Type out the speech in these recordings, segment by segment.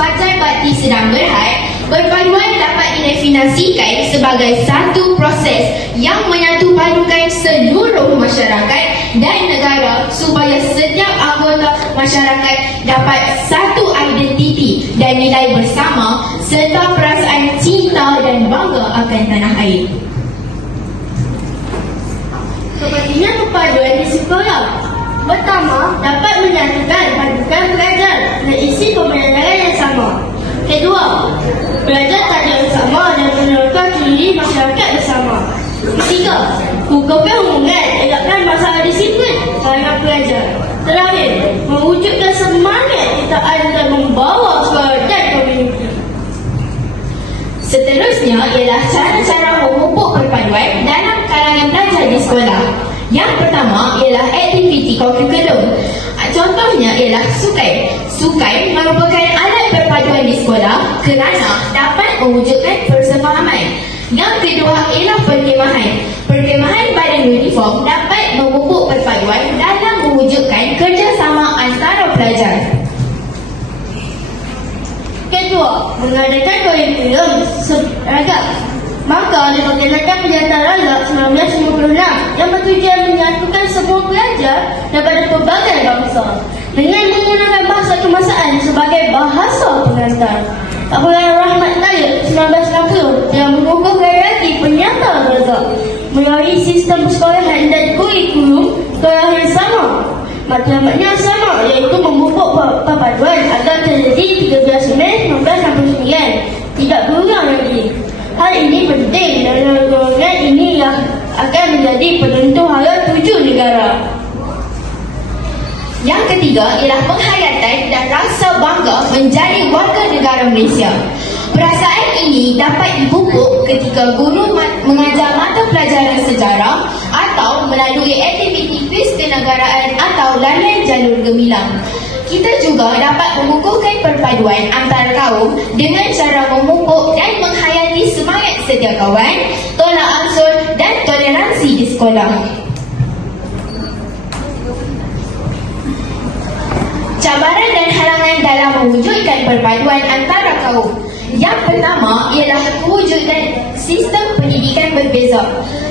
Fajar Bakti sedang berhad, perpaduan dapat didefinisikan sebagai satu proses yang menyatu padukan seluruh masyarakat dan negara supaya setiap anggota masyarakat dapat satu identiti dan nilai bersama serta perasaan cinta dan bangga akan tanah air. Sepertinya perpaduan di sekolah. Pertama, dapat menyatukan padukan pelajar dan isi pembelajaran yang sama. Kedua, belajar tajuk yang sama dan menerapkan teori masyarakat bersama. Ketiga, hukumkan hubungan elakkan masalah disiplin kalangan pelajar. Terakhir, mewujudkan semangat ciptaan dan membawa suara dan komuniti. Seterusnya ialah cara-cara memupuk perpaduan dalam kalangan pelajar di sekolah. Yang pertama ialah aktiviti kurikulum. Contohnya ialah sukan. Sukan merupakan alat perpaduan di sekolah kerana dapat mewujudkan persefahaman. Yang kedua ialah perkemahan. Perkemahan badan uniform dapat memupuk perpaduan dalam mewujudkan kerjasama antara pelajar. Kedua, mengadakan kurikulum seragam. Maka diperkenalkan Pernyataan Razak 1956 yang bertujuan menyatukan semua pelajar daripada pelbagai bangsa dengan menggunakan bahasa kebangsaan sebagai bahasa pengantar. Peraturan Rahmat Tayyib 1960 yang mengukuhkan lagi Pernyataan Razak melalui sistem persekolahan dan kurikulum sekolah yang sama. Matlamatnya sama, iaitu memupuk perpaduan agar terjadi 13 Mei 1969, tidak berulang lagi. Hal ini penting dan golongan ini yang akan menjadi penentu hala 7 negara. Yang ketiga ialah penghayatan dan rasa bangga menjadi warga negara Malaysia. Perasaan ini dapat dipupuk ketika guru mengajar mata pelajaran sejarah atau melalui aktiviti kuis kenegaraan atau larian jalur gemilang. Kita juga dapat mengukuhkan perpaduan antara kaum dengan cara memupuk dan menghayati semangat setia kawan, tolak ansur dan toleransi di sekolah. Cabaran dan halangan dalam mewujudkan perpaduan antara kaum. Yang pertama ialah kewujudan sistem pendidikan berbeza.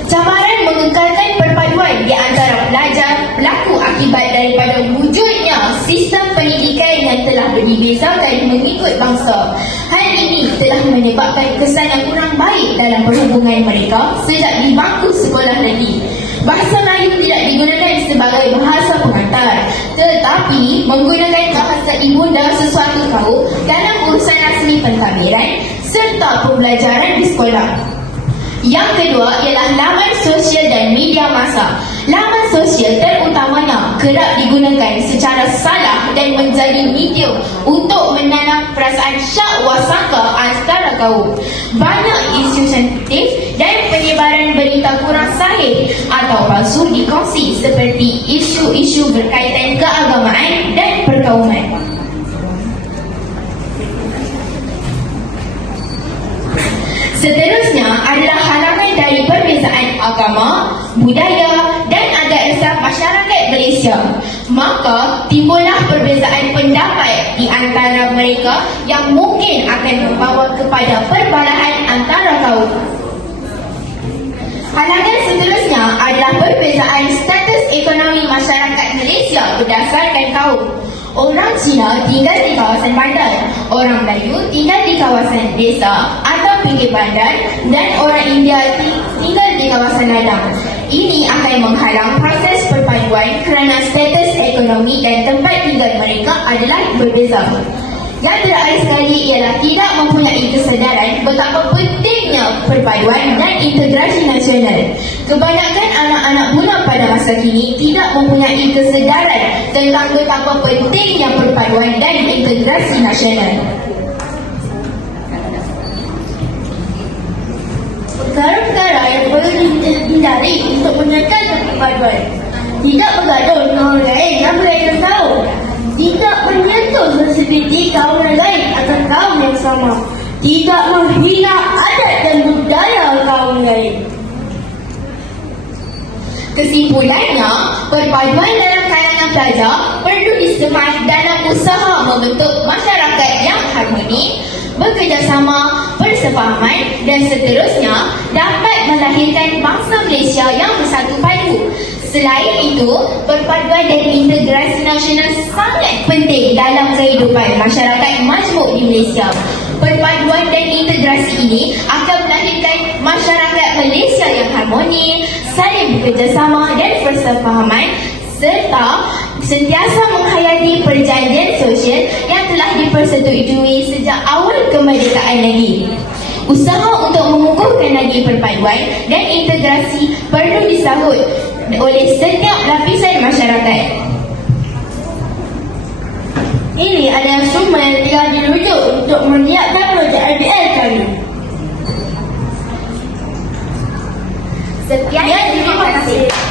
Cabaran mengekalkan perpaduan di antara pelajar berlaku akibat daripada wujudnya sistem pendidikan yang telah berdibezakan mengikut bangsa. Hal ini telah menyebabkan kesan yang kurang baik dalam perhubungan mereka sejak di bangku sekolah lagi. Bahasa Melayu tidak digunakan sebagai bahasa pengantar, tetapi menggunakan bahasa ibunda sesuatu kaum dalam urusan asli pentadbiran serta pembelajaran di sekolah. Yang kedua ialah laman sosial dan media massa. Laman sosial terutamanya kerap digunakan secara salah dan menjadi medium untuk menanam perasaan syak wasangka antara kaum. Banyak isu sensitif dan penyebaran berita kurang sahih atau palsu dikongsi seperti isu-isu berkaitan keagamaan dan perkauman. Seterusnya adalah halangan dari perbezaan agama, budaya dan adat asal masyarakat Malaysia. Maka timbullah perbezaan pendapat di antara mereka yang mungkin akan membawa kepada perbalahan antara kaum. Halangan seterusnya adalah perbezaan status ekonomi masyarakat Malaysia berdasarkan kaum. Orang Cina tinggal di kawasan bandar, orang Melayu tinggal di kawasan desa atau pinggir bandar dan orang India tinggal di kawasan ladang. Ini akan menghalang proses perpaduan kerana status ekonomi dan tempat tinggal mereka adalah berbeza. Yang terakhir sekali ialah tidak mempunyai kesedaran betapa pentingnya perpaduan dan integrasi nasional. Kebanyakan anak-anak muda pada masa kini tidak mempunyai kesedaran tentang betapa pentingnya perpaduan dan integrasi nasional. Perkara-perkara yang perlu dihindari untuk menekankan perpaduan. Tidak bergaduh dengan orang lain yang mereka tahu. Tidak menyentuh sensitiviti kaum yang lain atau kaum yang sama. Tidak menghina adat dan budaya kaum lain. Kesimpulannya, perpaduan dalam kalangan pelajar perlu disemas dalam usaha membentuk masyarakat yang harmoni, bekerjasama, persefahaman dan seterusnya dapat melahirkan bangsa Malaysia yang bersatu padu. Selain itu, perpaduan dan integrasi nasional sangat penting dalam kehidupan masyarakat majmuk di Malaysia. Perpaduan dan integrasi ini akan melahirkan masyarakat Malaysia yang harmoni, saling bekerjasama dan persefahaman serta sentiasa menghayati perjanjian sosial yang telah dipersetujui sejak awal kemerdekaan lagi. Usaha untuk mengukuhkan lagi perpaduan dan integrasi perlu disahut oleh setiap lapisan masyarakat. Ini adalah sumber yang telah dirujuk untuk menyiapkan projek IBL kami. Sekian, terima kasih.